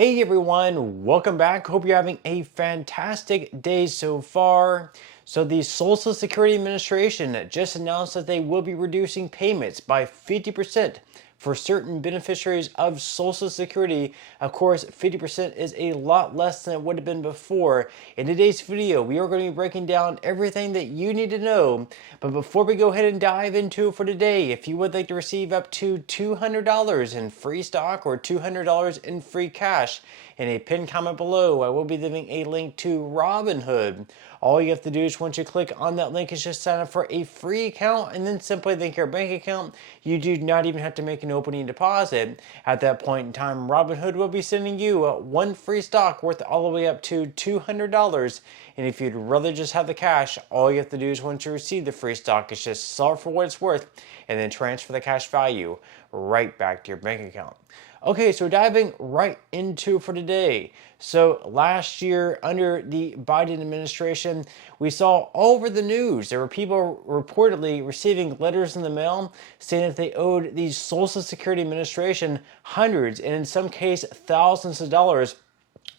Hey everyone, welcome back. Hope you're having a fantastic day so far. So the Social Security Administration just announced that they will be reducing payments by 50% for certain beneficiaries of Social Security. Of course, 50% is a lot less than it would have been before. In today's video, we are going to be breaking down everything that you need to know. But before we go ahead and dive into it for today, if you would like to receive up to $200 in free stock or $200 in free cash, in a pinned comment below, I will be leaving a link to Robinhood. All you have to do is once you click on that link is just sign up for a free account and then simply link your bank account. You do not even have to make an opening deposit. At that point in time, Robinhood will be sending you one free stock worth all the way up to $200. And if you'd rather just have the cash, all you have to do is once you receive the free stock is just sell it for what it's worth and then transfer the cash value right back to your bank account. Okay, so diving right into for today. So last year under the Biden administration, we saw all over the news, there were people reportedly receiving letters in the mail saying that they owed the Social Security Administration hundreds and in some cases thousands of dollars.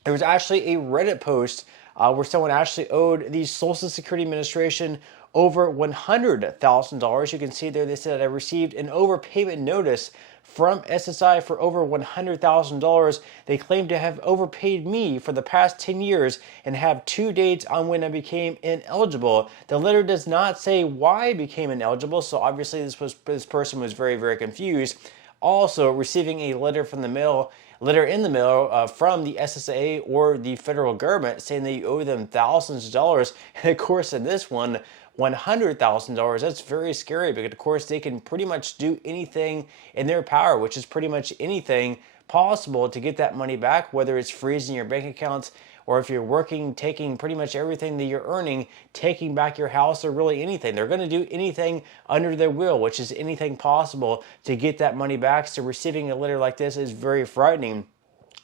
There was actually a Reddit post where someone actually owed the Social Security Administration over $100,000. You can see there they said, I received an overpayment notice from SSI for over $100,000. They claim to have overpaid me for the past 10 years and have 2 dates on when I became ineligible. The letter does not say why I became ineligible, so obviously this person was very, very confused. Also, receiving a letter in the mail from the SSA or the federal government saying that you owe them thousands of dollars. And of course, in this one, $100,000. That's very scary because, of course, they can pretty much do anything in their power, which is pretty much anything possible to get that money back, whether it's freezing your bank accounts or if you're working, taking pretty much everything that you're earning, taking back your house or really anything. They're going to do anything under their will, which is anything possible to get that money back. So receiving a letter like this is very frightening.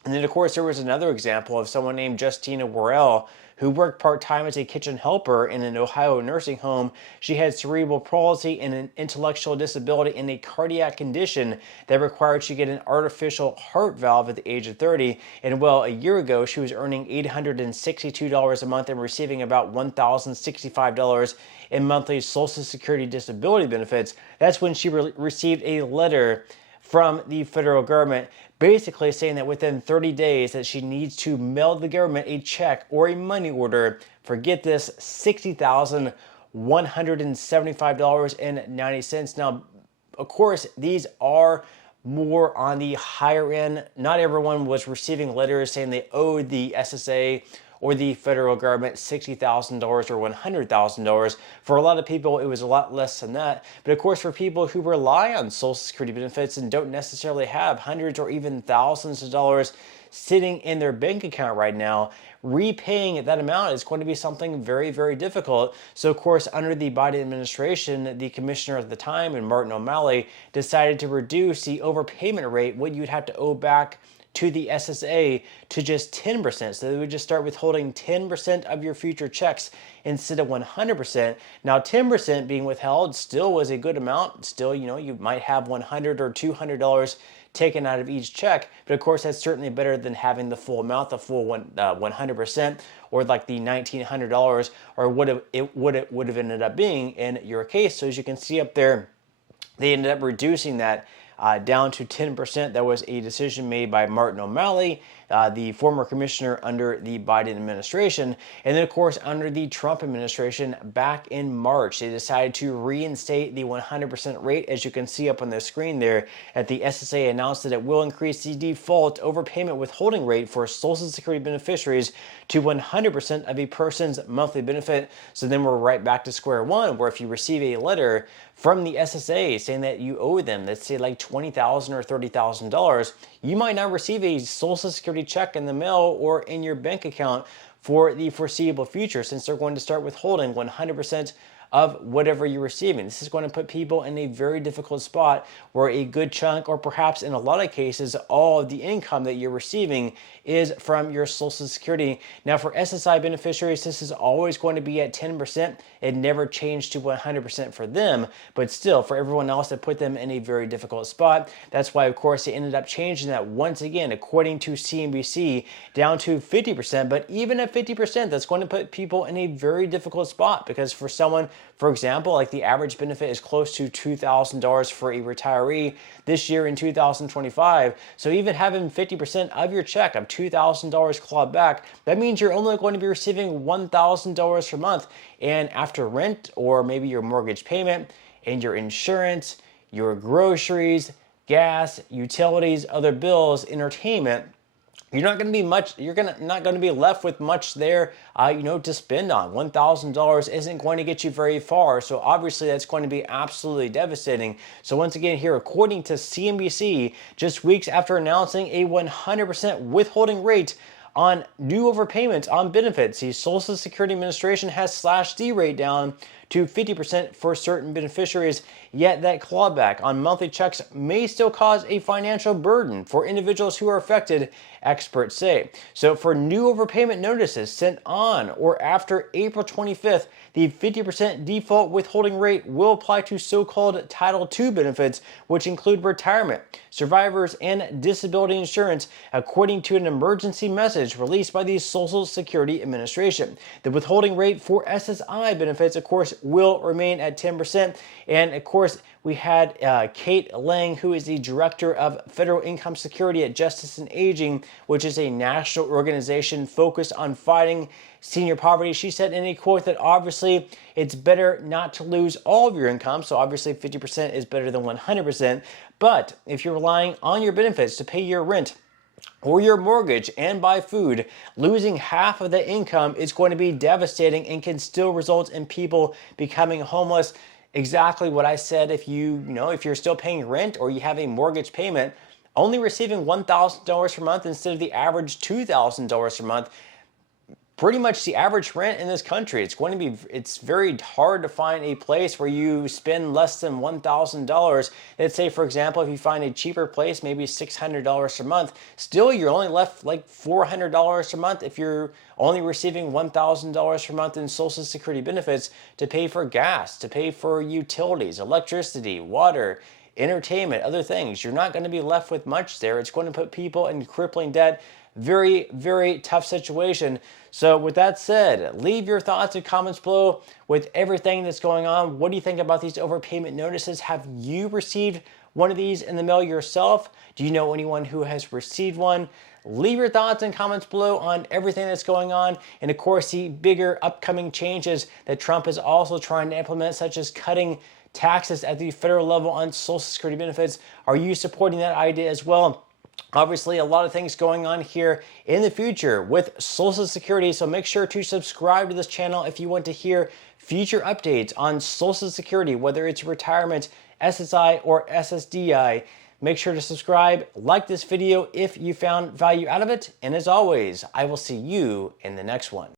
And then, of course, there was another example of someone named Justina Worrell who worked part-time as a kitchen helper in an Ohio nursing home. She had cerebral palsy and an intellectual disability and a cardiac condition that required she get an artificial heart valve at the age of 30. And well, a year ago, she was earning $862 a month and receiving about $1,065 in monthly Social Security disability benefits. That's when she received a letter from the federal government basically saying that within 30 days that she needs to mail the government a check or a money order for, get this, $60,175.90. Now, of course, these are more on the higher end. Not everyone was receiving letters saying they owed the SSA or the federal government $60,000 or $100,000. For a lot of people, it was a lot less than that. But of course, for people who rely on Social Security benefits and don't necessarily have hundreds or even thousands of dollars sitting in their bank account right now, repaying that amount is going to be something very, very difficult. So of course, under the Biden administration, the commissioner at the time, and Martin O'Malley, decided to reduce the overpayment rate, what you'd have to owe back to the SSA, to just 10%. So they would just start withholding 10% of your future checks instead of 100%. Now, 10% being withheld still was a good amount. Still, you might have $100 or $200 taken out of each check. But of course, that's certainly better than having the full amount, the full 100%, or like the $1,900, or what it would have ended up being in your case. So as you can see up there, they ended up reducing that down to 10%. That was a decision made by Martin O'Malley, the former commissioner under the Biden administration. And then, of course, under the Trump administration back in March, they decided to reinstate the 100% rate. As you can see up on the screen there, at the SSA announced that it will increase the default overpayment withholding rate for Social Security beneficiaries to 100% of a person's monthly benefit. So then we're right back to square one, where if you receive a letter from the SSA saying that you owe them, let's say like $20,000 or $30,000, you might not receive a Social Security check in the mail or in your bank account for the foreseeable future, since they're going to start withholding 100% of whatever you're receiving. This is going to put people in a very difficult spot where a good chunk, or perhaps in a lot of cases, all of the income that you're receiving is from your Social Security. Now, for SSI beneficiaries, this is always going to be at 10%. It never changed to 100% for them, but still, for everyone else, it put them in a very difficult spot. That's why, of course, they ended up changing that once again, according to CNBC, down to 50%. But even at 50%, that's going to put people in a very difficult spot, because for someone, for example, like the average benefit is close to $2,000 for a retiree this year in 2025. So even having 50% of your check of $2,000 clawed back, that means you're only going to be receiving $1,000 per month. And after rent, or maybe your mortgage payment and your insurance, your groceries, gas, utilities, other bills, entertainment, you're not going to be left with much there, to spend on. $1,000 isn't going to get you very far. So obviously that's going to be absolutely devastating. So once again here, according to CNBC, just weeks after announcing a 100% withholding rate on new overpayments on benefits, the Social Security Administration has slashed the rate down to 50% for certain beneficiaries, yet that clawback on monthly checks may still cause a financial burden for individuals who are affected, experts say. So for new overpayment notices sent on or after April 25th, the 50% default withholding rate will apply to so-called Title II benefits, which include retirement, survivors, and disability insurance, according to an emergency message released by the Social Security Administration. The withholding rate for SSI benefits, of course, will remain at 10%. And of course, we had Kate Lang, who is the Director of Federal Income Security at Justice and Aging, which is a national organization focused on fighting senior poverty. She said in a quote that obviously it's better not to lose all of your income. So obviously 50% is better than 100%. But if you're relying on your benefits to pay your rent or your mortgage and buy food, losing half of the income is going to be devastating and can still result in people becoming homeless. Exactly what I said. If you're still paying rent or you have a mortgage payment, only receiving $1,000 per month instead of the average $2,000 per month, pretty much the average rent in this country. It's very hard to find a place where you spend less than $1,000. Let's say, for example, if you find a cheaper place, maybe $600 a month, still you're only left like $400 a month if you're only receiving $1,000 per month in Social Security benefits to pay for gas, to pay for utilities, electricity, water, entertainment, other things. You're not going to be left with much there. It's going to put people in crippling debt. Very, very tough situation. So with that said, leave your thoughts and comments below with everything that's going on. What do you think about these overpayment notices? Have you received one of these in the mail yourself? Do you know anyone who has received one? Leave your thoughts and comments below on everything that's going on. And of course, the bigger upcoming changes that Trump is also trying to implement, such as cutting taxes at the federal level on Social Security benefits. Are you supporting that idea as well? Obviously, a lot of things going on here in the future with Social Security, so make sure to subscribe to this channel if you want to hear future updates on Social Security, whether it's retirement, SSI, or SSDI. Make sure to subscribe, like this video if you found value out of it, and as always, I will see you in the next one.